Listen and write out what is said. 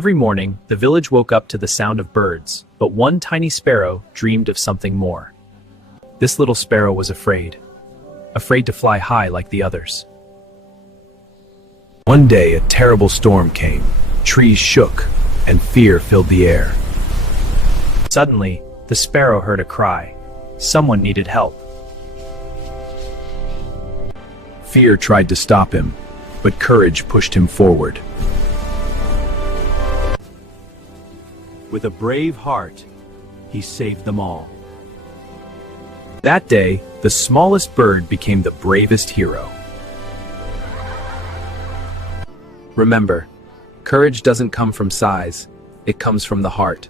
Every morning, the village woke up to the sound of birds, but one tiny sparrow dreamed of something more. This little sparrow was afraid to fly high like the others. One day, a terrible storm came. Trees shook, and fear filled the air. Suddenly, the sparrow heard a cry. Someone needed help. Fear tried to stop him, but courage pushed him forward. With a brave heart, he saved them all. That day, the smallest bird became the bravest hero. Remember, courage doesn't come from size, it comes from the heart.